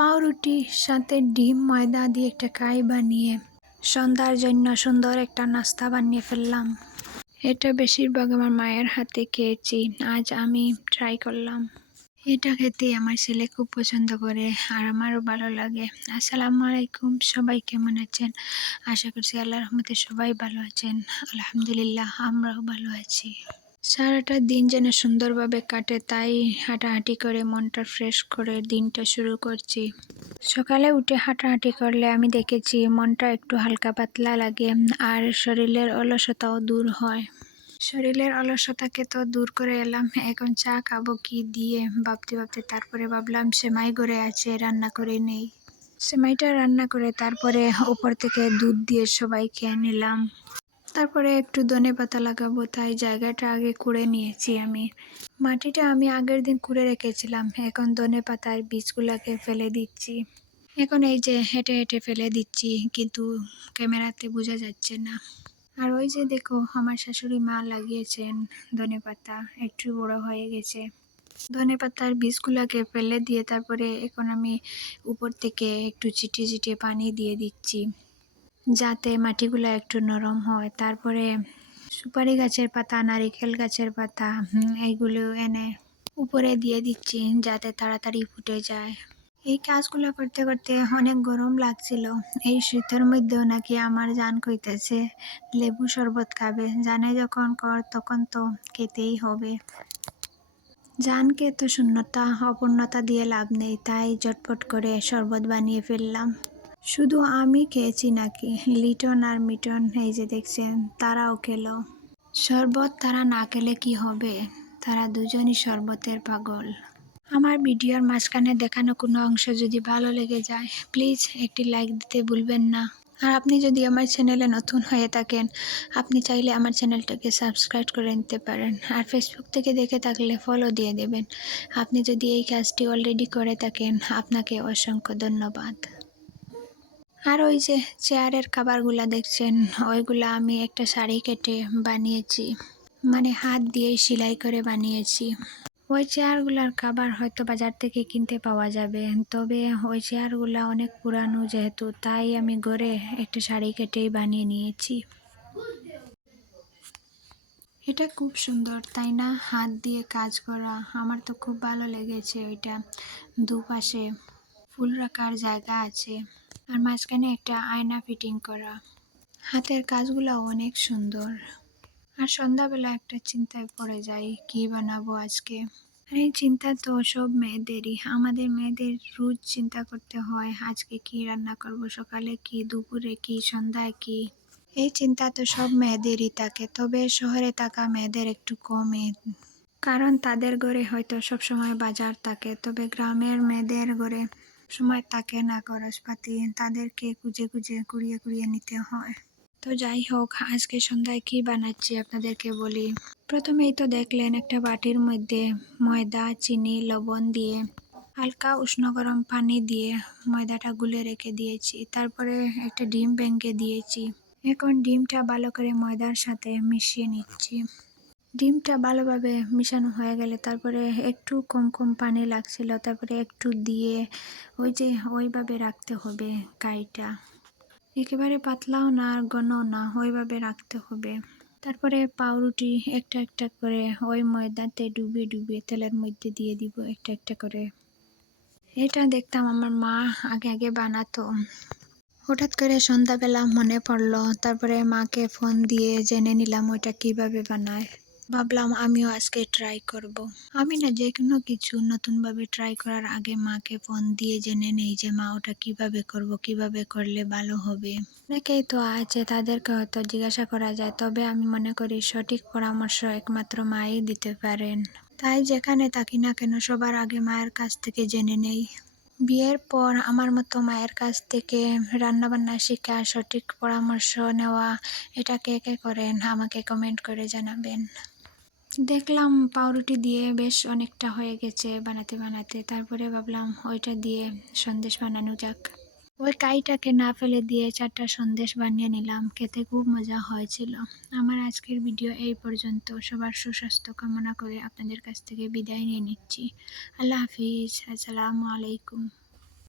পাউরুটির সাথে ডিম ময়দা দিয়ে একটা কাই বানিয়ে সন্ধ্যার জন্য সুন্দর একটা নাস্তা বানিয়ে ফেললাম। এটা বেশিরভাগ আমার মায়ের হাতে খেয়েছি, আজ আমি ট্রাই করলাম। এটা খেতে আমার ছেলে খুব পছন্দ করে আর আমারও ভালো লাগে। আসসালামু আলাইকুম, সবাই কেমন আছেন? আশা করছি আল্লাহর রহমতে সবাই ভালো আছেন। আলহামদুলিল্লাহ, আমরাও ভালো আছি। সারাটা দিন যেন সুন্দরভাবে কাটে, তাই হাঁটাহাঁটি করে মনটা ফ্রেশ করে দিনটা শুরু করছি। সকালে উঠে হাঁটাহাঁটি করলে আমি দেখেছি মনটা একটু হালকা পাতলা লাগে আর শরীরের অলসতাও দূর হয়। শরীরের অলসতাকে তো দূর করে এলাম, এখন চা খাবো কি দিয়ে ভাবতে ভাবতে তারপরে ভাবলাম সেমাই ঘরে আছে, রান্না করে নেই। সেমাইটা রান্না করে তারপরে উপর থেকে দুধ দিয়ে সবাই খেয়ে নিলাম। তারপরে একটু ধনেপাতা লাগাবো, তাই জায়গাটা আগে কুড়ে নিয়েছি আমি। মাটিটা আমি আগের দিন কুড়ে রেখেছিলাম, এখন ধনেপাতার বীজগুলোকে ফেলে দিচ্ছি। এখন এই যে হেঁটে হেঁটে ফেলে দিচ্ছি, কিন্তু ক্যামেরাতে বোঝা যাচ্ছে না। আর ওই যে দেখো, আমার শাশুড়ি মা লাগিয়েছেন ধনেপাতা, একটু বড় হয়ে গেছে। ধনেপাতার বীজগুলোকে ফেলে দিয়ে তারপরে এখন আমি উপর থেকে একটু চিটিয়ে চিটিয়ে পানি দিয়ে দিচ্ছি, যাতে মাটিগুলো একটু নরম হয়। তারপরে সুপারি গাছের পাতা, নারিকেল গাছের পাতা এইগুলো এনে উপরে দিয়ে দিচ্ছি, যাতে তাড়াতাড়ি ফুটে যায়। এই কাজগুলো করতে করতে অনেক গরম লাগছিল। এই শীতের মধ্যেও নাকি আমার জান কইতেছে লেবু শরবত খাবে। জানে যখন কর তখন তো খেতেই হবে। জানকে তো শূন্যতা অপূর্ণতা দিয়ে লাভ নেই, তাই ঝটপট করে শরবত বানিয়ে ফেললাম। শুধু আমি খেয়েছি নাকি, লিটন আর মিটন এই যে দেখছেন তারাও খেলো শরবত। তারা না খেলে কি হবে, তারা দুজনই শরবতের পাগল। আমার ভিডিওর মাঝখানে দেখানো কোনো অংশ যদি ভালো লেগে যায়, প্লিজ একটি লাইক দিতে ভুলবেন না। আর আপনি যদি আমার চ্যানেলে নতুন হয়ে থাকেন, আপনি চাইলে আমার চ্যানেলটাকে সাবস্ক্রাইব করে নিতে পারেন। আর ফেসবুক থেকে দেখে থাকলে ফলো দিয়ে দেবেন। আপনি যদি এই কাজটি অলরেডি করে থাকেন, আপনাকে অসংখ্য ধন্যবাদ। আর ওই যে চেয়ারের খাবারগুলা দেখছেন, ওইগুলা আমি একটা শাড়ি কেটে বানিয়েছি, মানে হাত দিয়ে সেলাই করে বানিয়েছি। ওই চেয়ারগুলার খাবার হয়তো বাজার থেকে কিনতে পাওয়া যাবে, তবে ওই চেয়ারগুলা অনেক পুরানো যেহেতু, তাই আমি ঘরে একটা শাড়ি কেটেই বানিয়ে নিয়েছি। এটা খুব সুন্দর, তাই না? হাত দিয়ে কাজ করা, আমার তো খুব ভালো লেগেছে। ওইটা দুপাশে ফুল রাখার জায়গা আছে আর মাঝখানে একটা আয়না ফিটিং করা। হাতের কাজগুলো অনেক সুন্দর। আর সন্ধ্যাবেলা একটা চিন্তায় পড়ে যাই, কি বানাবো আজকে। আর এই চিন্তা তো সব মেয়েদেরই, আমাদের মেয়েদের রোজ চিন্তা করতে হয় আজকে কি রান্না করব, সকালে কি, দুপুরে কি, সন্ধ্যায় কি। এই চিন্তা তো সব মেয়েদেরই থাকে, তবে শহরে থাকা মেয়েদের একটু কমই, কারণ তাদের ঘরে হয়তো সব সময় বাজার থাকে। তবে গ্রামের মেয়েদের ঘরে সময় থাকে না, খরচপাতি তাদেরকে খুঁজে খুঁজে কুড়িয়ে কুড়িয়ে নিতে হয়। তো যাই হোক, আজকে সন্ধ্যায় কি বানাচ্ছি আপনাদেরকে বলি। প্রথমেই তো দেখলেন একটা বাটির মধ্যে ময়দা, চিনি, লবণ দিয়ে হালকা উষ্ণ গরম পানি দিয়ে ময়দাটা গুলে রেখে দিয়েছি। তারপরে একটা ডিম ভেঙে দিয়েছি। এখন ডিমটা ভালো করে ময়দার সাথে মিশিয়ে নিচ্ছি। ডিমটা ভালোভাবে মিশানো হয়ে গেলে তারপরে একটু কম কম পানি লাগছিল, তারপরে একটু দিয়ে ওই যে ওইভাবে রাখতে হবে কাইটা, একেবারে পাতলাও না আর ঘনও না, ওইভাবে রাখতে হবে। তারপরে পাউরুটি একটা একটা করে ওই ময়দাতে ডুবিয়ে ডুবিয়ে তেলের মধ্যে দিয়ে দিব একটা একটা করে। এটা দেখতাম আমার মা আগে আগে বানাতো। হঠাৎ করে সন্ধ্যাবেলা মনে পড়লো, তারপরে মাকে ফোন দিয়ে জেনে নিলাম ওইটা কিভাবে বানায়। ভাবলাম আমিও আজকে ট্রাই করব। আমি না যে কোনো কিছু নতুনভাবে ট্রাই করার আগে মাকে ফোন দিয়ে জেনে নেই যে মা ওটা কিভাবে করব, কিভাবে করলে ভালো হবে। অনেকেই তো আছে তাদেরকে হয়তো জিজ্ঞাসা করা যায়, তবে আমি মনে করি সঠিক পরামর্শ একমাত্র মাই দিতে পারেন। তাই যেখানে থাকি না কেন সবার আগে মায়ের কাছ থেকে জেনে নেই। বিয়ের পর আমার মতো মায়ের কাছ থেকে রান্নাবান্না শেখা, সঠিক পরামর্শ নেওয়া, এটা কে কে করেন আমাকে কমেন্ট করে জানাবেন। দেখলাম পাউরুটি দিয়ে বেশ অনেকটা হয়ে গেছে বানাতে বানাতে, তারপরে ভাবলাম ওইটা দিয়ে সন্দেশ বানানো যাক। ওই কাইটাকে না ফেলে দিয়ে 4টা সন্দেশ বানিয়ে নিলাম, খেতে খুব মজা হয়েছিল। আমার আজকের ভিডিও এই পর্যন্ত। সবার সুস্বাস্থ্য কামনা করে আপনাদের কাছ থেকে বিদায় নিয়ে নিচ্ছি। আল্লাহ হাফিজ, আসসালামু আলাইকুম।